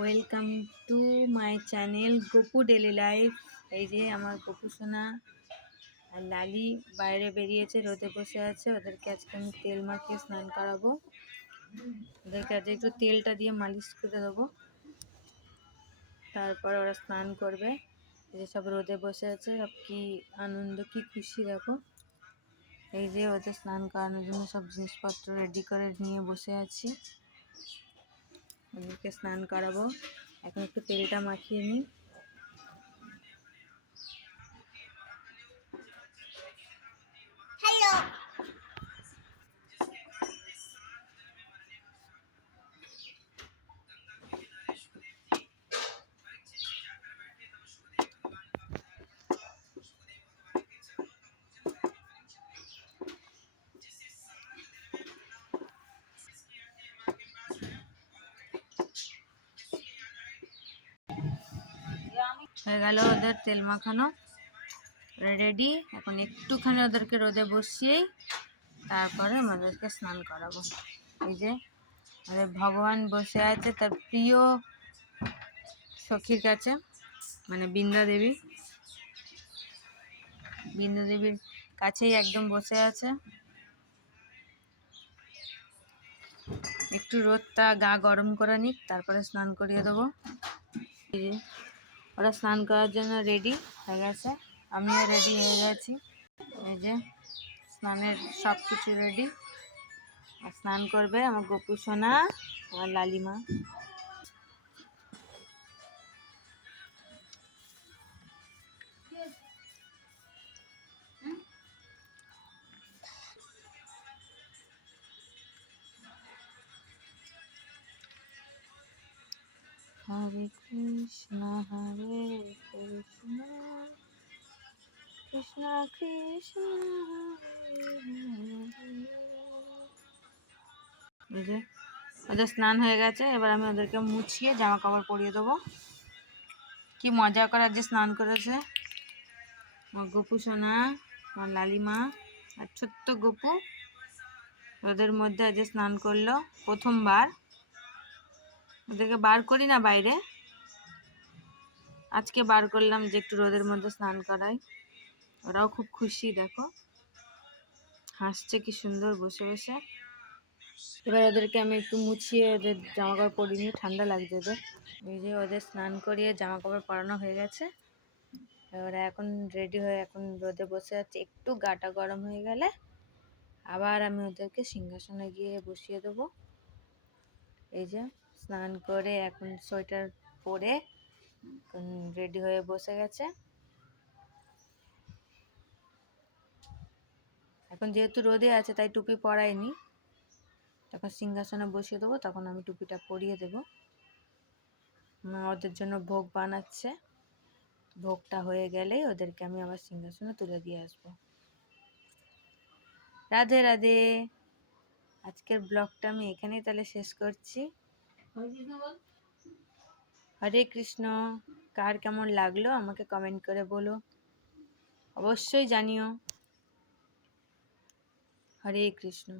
Welcome to my channel Gopu daily life. এই যে আমার গপু সোনা আর লালি বাইরে বেরিয়েছে, রোদে বসে আছে। ওদেরকে আজকে আমি তেল মাখিয়ে স্নান করাবো। ওদেরকে আজকে একটু তেলটা দিয়ে মালিশ করে দেবো, তারপর ওরা স্নান করবে। এই যে সব রোদে বসে আছে, সব কি আনন্দ, কি খুশি দেখো। এই যে ওদের স্নান করানোর জন্য সব জিনিসপত্র রেডি করে নিয়ে বসে আছি। ওদেরকে স্নান করাবো। এখন একটু তেলটা মাখিয়ে নিই। হয়ে গেল ওদের তেল মাখানো রেডি। এখন একটুখানি ওদেরকে রোদে বসিয়েই তারপরে আমাদেরকে স্নান করাবো। এই যে আমাদের ভগবান বসে আছে তার প্রিয় সখীর কাছে, মানে বৃন্দা দেবীর কাছেই একদম বসে আছে। একটু রোদটা গা গরম করে নিক, তারপরে স্নান করিয়ে দেবো। এই যে ওরা স্নান করার জন্য রেডি হয়ে গেছে, আমিও রেডি হয়ে গেছি। এই যে স্নানের সব কিছু রেডি। আর স্নান করবে আমার গপু সোনা, আমার লালিমা। হরে কৃষ্ণ কৃষ্ণ কৃষ্ণ কৃষ্ণ এই যে ওদের স্নান হয়ে গেছে। এবার আমি ওদেরকে মুছিয়ে জামা কাপড় পরিয়ে দেবো। কি মজা করার যে স্নান করেছে আমার গপু সোনা, আমার লালিমা আর ছোট্ট গপু। ওদের মধ্যে আজ স্নান করলো প্রথমবার। ওদেরকে বার করি না বাইরে, আজকে বার করলাম যে একটু রোদের মধ্যে স্নান করাই। ওরাও খুব খুশি, দেখো হাসছে কি সুন্দর বসে বসে। এবার ওদেরকে আমি একটু মুছিয়ে ওদের জামা কাপড় পরিয়ে নিই, ঠান্ডা লাগছে ওদের। এই যে ওদের স্নান করিয়ে জামা কাপড় পরানো হয়ে গেছে। ওরা এখন রেডি হয়ে এখন রোদে বসে আছে। একটু গাটা গরম হয়ে গেলে আবার আমি ওদেরকে সিংহাসনে গিয়ে বসিয়ে দেবো। এই যে স্নান করে এখন সোয়েটার পরে এখন রেডি হয়ে বসে গেছে। এখন যেহেতু রোদে আছে তাই টুপি পরাইনি, তখন সিংহাসনে বসিয়ে দেবো, তখন আমি টুপিটা পরিয়ে দেবো। মা ওদের জন্য ভোগ বানাচ্ছে, ভোগটা হয়ে গেলেই ওদেরকে আমি আবার সিংহাসনে তুলে দিয়ে আসবো। রাধে রাধে। আজকের ব্লগটা আমি এখানেই তাহলে শেষ করছি। হরে কৃষ্ণ। কার কেমন লাগলো আমাকে কমেন্ট করে বলো, অবশ্যই জানিও। হরে কৃষ্ণ।